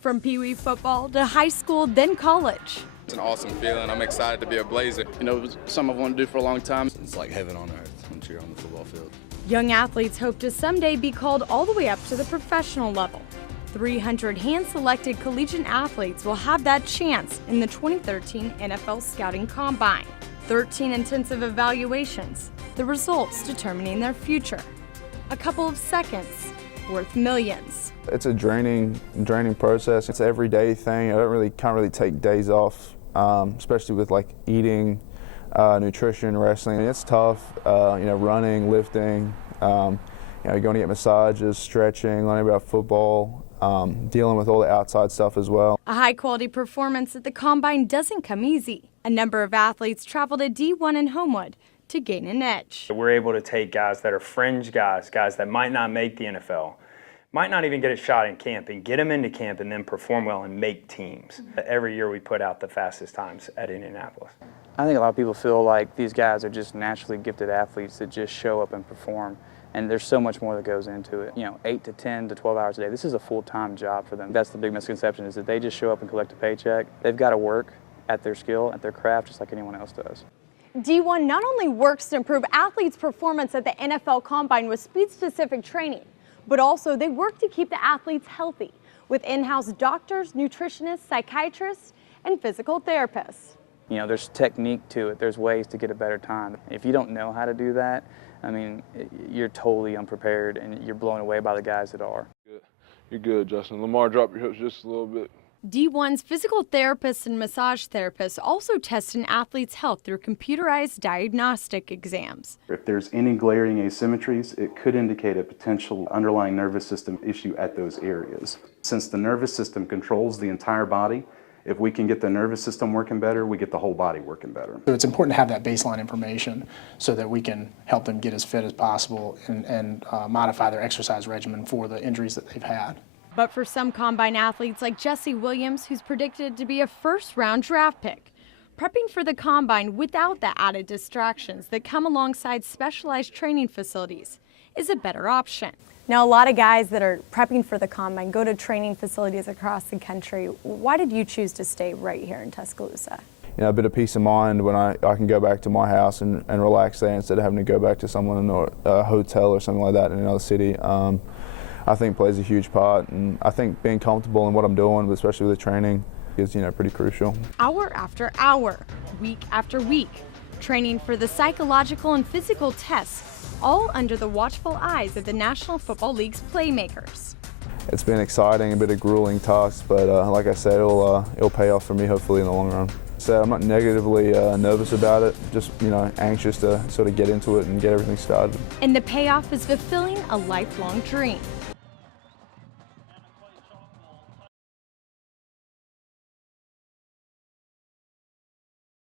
From Pee Wee football to high school, then college. It's an awesome feeling. I'm excited to be a Blazer. You know, it was something I've wanted to do for a long time. It's like heaven on earth once you're on the football field. Young athletes hope to someday be called all the way up to the professional level. 300 hand-selected collegiate athletes will have that chance in the 2013 NFL Scouting Combine. 13 intensive evaluations, the results determining their future. A couple of seconds worth millions. It's a draining process. It's an everyday thing. I can't really take days off, especially with like eating, nutrition, wrestling. It's tough. Running, lifting. Going to get massages, stretching, learning about football, dealing with all the outside stuff as well. A high-quality performance at the Combine doesn't come easy. A number of athletes travel to D1 in Homewood to gain an edge. We're able to take guys that are fringe guys that might not make the NFL, might not even get a shot in camp, and get them into camp and then perform well and make teams. Every year we put out the fastest times at Indianapolis. I think a lot of people feel like these guys are just naturally gifted athletes that just show up and perform. And there's so much more that goes into it. 8 to 10 to 12 hours a day. This is a full-time job for them. That's the big misconception, is that they just show up and collect a paycheck. They've got to work at their skill, at their craft, just like anyone else does. D1 not only works to improve athletes' performance at the NFL Combine with speed-specific training, but also they work to keep the athletes healthy with in-house doctors, nutritionists, psychiatrists, and physical therapists. There's technique to it. There's ways to get a better time. If you don't know how to do that, I mean, you're totally unprepared and you're blown away by the guys that are. You're good, Justin. Lamar, drop your hips just a little bit. D1's physical therapists and massage therapists also test an athlete's health through computerized diagnostic exams. If there's any glaring asymmetries, it could indicate a potential underlying nervous system issue at those areas. Since the nervous system controls the entire body, if we can get the nervous system working better, we get the whole body working better. So it's important to have that baseline information so that we can help them get as fit as possible and modify their exercise regimen for the injuries that they've had. But for some Combine athletes like Jesse Williams, who's predicted to be a first-round draft pick, prepping for the Combine without the added distractions that come alongside specialized training facilities is a better option. Now, a lot of guys that are prepping for the Combine go to training facilities across the country. Why did you choose to stay right here in Tuscaloosa? A bit of peace of mind when I can go back to my house and relax there instead of having to go back to someone in a hotel or something like that in another city. I think plays a huge part, and I think being comfortable in what I'm doing, especially with the training, is pretty crucial. Hour after hour, week after week, training for the psychological and physical tests, all under the watchful eyes of the National Football League's playmakers. It's been exciting, a bit of grueling tasks, but like I said, it'll pay off for me hopefully in the long run. So I'm not negatively nervous about it, just anxious to sort of get into it and get everything started. And the payoff is fulfilling a lifelong dream.